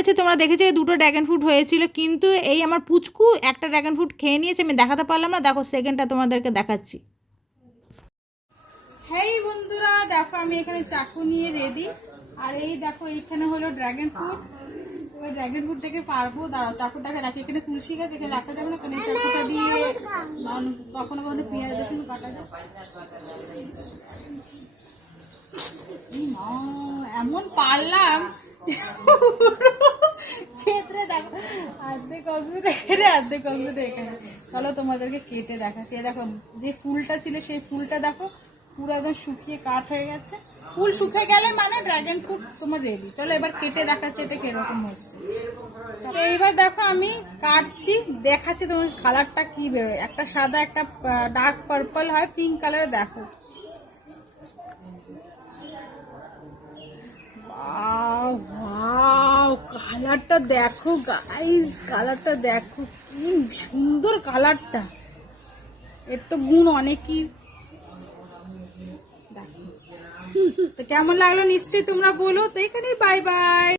গেছে। তোমরা দেখেছো দুটো ড্রাগন ফ্রুট হয়েছিল, কিন্তু এই আমার পুচকু একটা ড্রাগন ফ্রুট খেয়ে নিয়েছে, আমি দেখাতে পারলাম না। দেখো সেকেন্ডটা তোমাদেরকে দেখাচ্ছি। হেই বন্ধুরা, দেখো আমি এখানে চাকু নিয়ে রেডি। আর এই দেখো এইখানে হলো ড্রাগন ফ্রুট। ওই ড্রাগন ফ্রুটটাকে পারবো, দাঁড়াও চাকুটাকে রাখি। এখানে তুলসী গাছ, এখানে রাখা যাবে না, কারণ এই চাকুটা দিয়ে কখনো কখনো পেঁয়াজ রসুন কাটা যায়। এমন পারলাম ক্ষেত্রে দেখো অর্ধেক অংশ এখানে, অর্ধেক অংশ এখানে। চলো তোমাদেরকে কেটে দেখাচ্ছি। দেখো যে ফুলটা ছিল সেই ফুলটা দেখো পুরো একদম শুকিয়ে কাঠ হয়ে গেছে। ফুল শুকিয়ে গেলে মানে ড্রাগন ফ্রুট তোমার রেডি। চলো এবার কেটে দেখাচ্ছি এটা কিরকম হচ্ছে। এইবার দেখো আমি কাটছি, দেখাচ্ছি তোমার কালারটা কি বেরোয়। একটা সাদা, একটা ডার্ক পার্পল হয়, পিঙ্ক কালারে। দেখো কালারটা দেখো গাইস, কালারটা দেখো কি সুন্দর কালারটা। এর তো গুণ অনেকই। তো কেমন লাগলো নিশ্চয়ই তোমরা বলো। তো এখানেই বাই বাই।